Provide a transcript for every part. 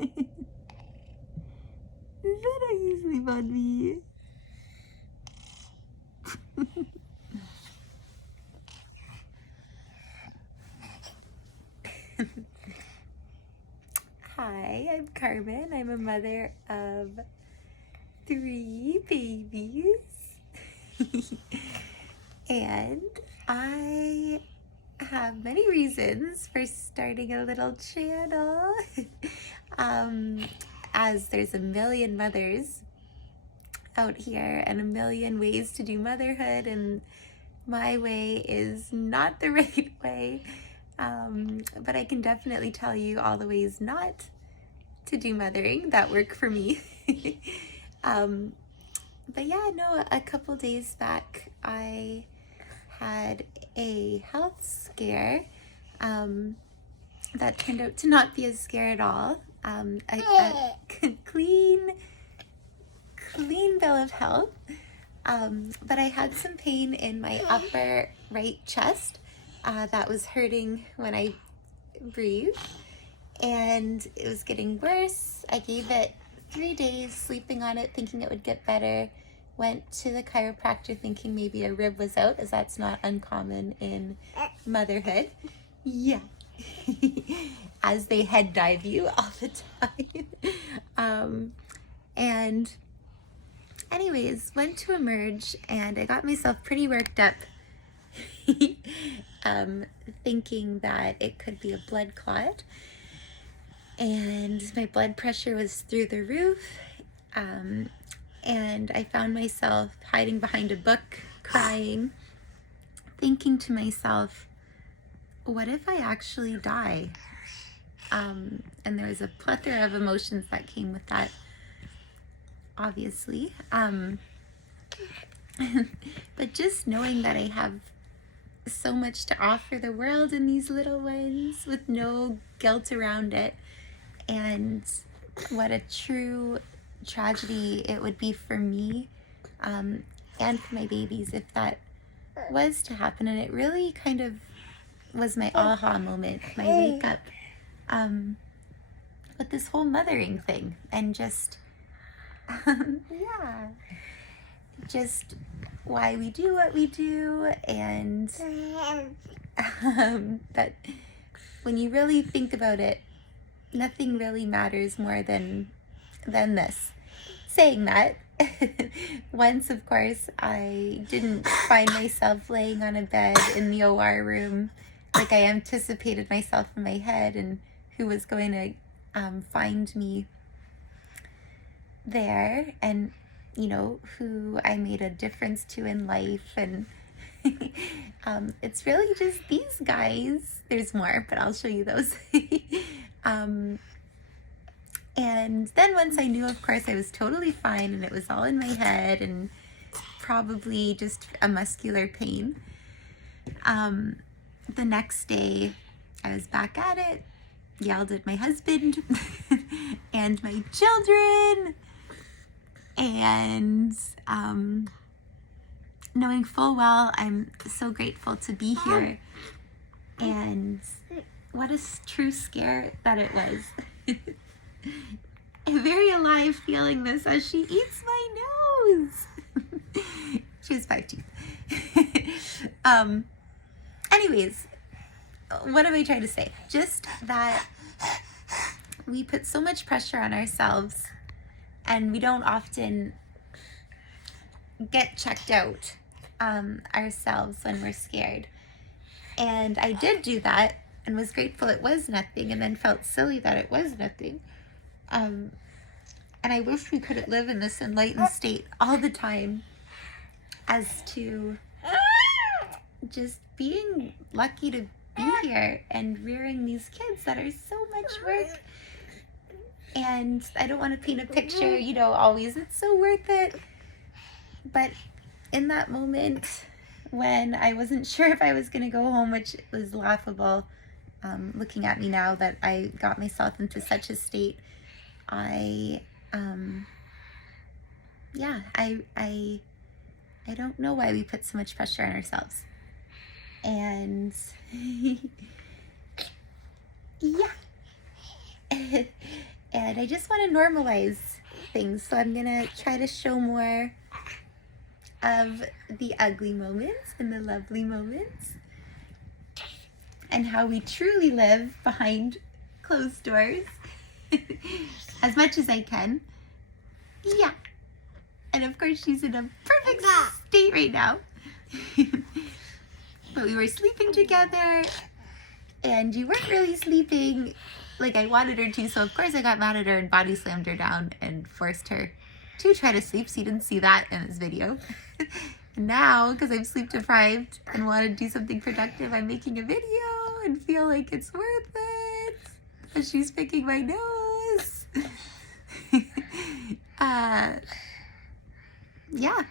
Why don't you sleep on me? Hi, I'm Carmen. I'm a mother of 3 babies. And I have many reasons for starting a little channel. As there's a million mothers out here and a million ways to do motherhood, and my way is not the right way. But I can definitely tell you all the ways not to do mothering that work for me. But yeah, no, a couple days back, I had a health scare that turned out to not be a scare at all. A clean bill of health. But I had some pain in my upper right chest that was hurting when I breathed, and it was getting worse. I gave it 3 days, sleeping on it, thinking it would get better. Went to the chiropractor thinking maybe a rib was out, as that's not uncommon in motherhood. Yeah. As they head dive you all the time. And anyways, went to emerge, and I got myself pretty worked up, thinking that it could be a blood clot. And my blood pressure was through the roof. And I found myself hiding behind a book, crying, thinking to myself, what if I actually die? And there was a plethora of emotions that came with that, obviously. But just knowing that I have so much to offer the world and these little ones with no guilt around it, and what a true tragedy it would be for me and for my babies if that was to happen. And it really kind of was my aha moment, my wake up with this whole mothering thing, and just yeah, just why we do what we do, and that when you really think about it, nothing really matters more than this. Saying that, once, of course, I didn't find myself laying on a bed in the OR room like I anticipated myself in my head, and who was going to find me there, and who I made a difference to in life. And it's really just these guys. There's more, but I'll show you those. And then once I knew, of course, I was totally fine and it was all in my head and probably just a muscular pain, the next day I was back at it, yelled at my husband and my children, and knowing full well I'm so grateful to be here, and what a true scare that it was. I'm very alive feeling this as she eats my nose. She has 5 teeth. Anyways, what am I trying to say? Just that we put so much pressure on ourselves, and we don't often get checked out ourselves when we're scared. And I did do that and was grateful it was nothing, and then felt silly that it was nothing. And I wish we could live in this enlightened state all the time, as to just being lucky to be here and rearing these kids that are so much work. And I don't want to paint a picture, always it's so worth it. But in that moment when I wasn't sure if I was going to go home, which was laughable, looking at me now that I got myself into such a state, I don't know why we put so much pressure on ourselves. And yeah. And I just want to normalize things. So I'm going to try to show more of the ugly moments and the lovely moments and how we truly live behind closed doors as much as I can. Yeah. And of course she's in a perfect state right now. But we were sleeping together and you weren't really sleeping like I wanted her to, so of course I got mad at her and body slammed her down and forced her to try to sleep, so you didn't see that in this video. And now, because I'm sleep deprived and want to do something productive, I'm making a video and feel like it's worth it. But she's picking my nose. Yeah.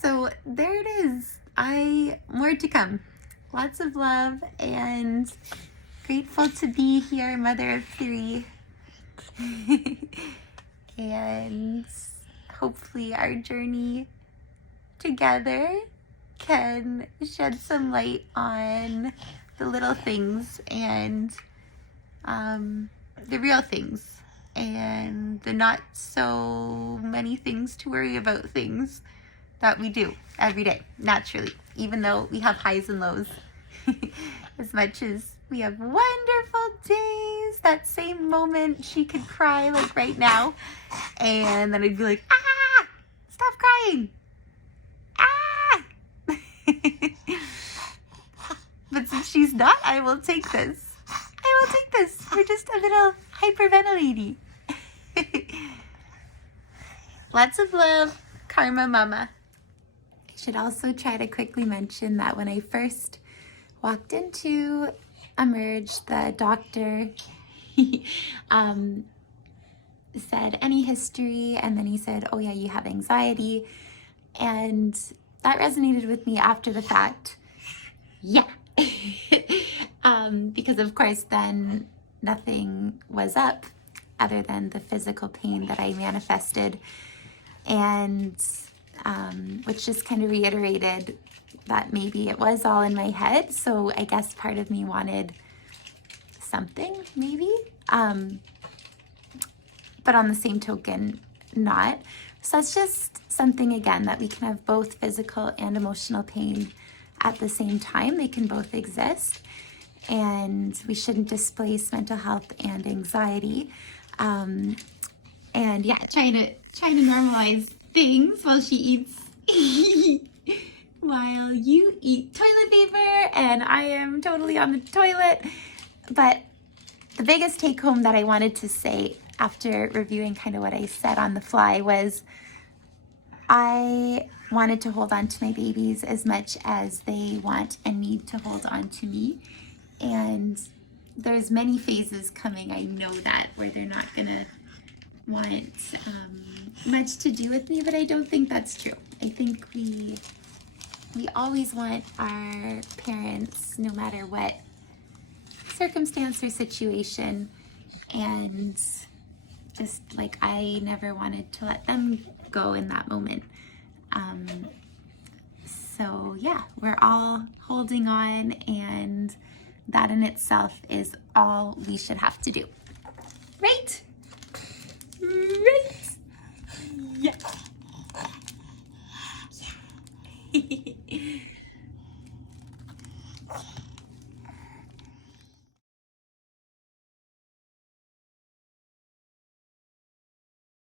So there it is. More to come. Lots of love and grateful to be here, mother of 3. And hopefully our journey together can shed some light on the little things and the real things and the not so many things to worry about things that we do every day, naturally, even though we have highs and lows. As much as we have wonderful days, that same moment she could cry like right now, and then I'd be like, ah, stop crying. Ah! But since she's not, I will take this. We're just a little hyperventilating. Lots of love, Karma Mama. I should also try to quickly mention that when I first walked into Emerge, the doctor said, any history? And then he said, oh yeah, you have anxiety. And that resonated with me after the fact. Yeah. Because of course then nothing was up other than the physical pain that I manifested, and which just kind of reiterated that maybe it was all in my head. So I guess part of me wanted something, maybe, but on the same token, not. So it's just something, again, that we can have both physical and emotional pain at the same time. They can both exist, and we shouldn't displace mental health and anxiety. And yeah, trying to normalize things while she eats while you eat toilet paper and I am totally on the toilet. But the biggest take home that I wanted to say after reviewing kind of what I said on the fly was I wanted to hold on to my babies as much as they want and need to hold on to me. And there's many phases coming, I know that, where they're not gonna want much to do with me, but I don't think that's true. I think we always want our parents, no matter what circumstance or situation, and just like I never wanted to let them go in that moment. So yeah, we're all holding on, and that in itself is all we should have to do. Right? Right? Yeah. Yeah.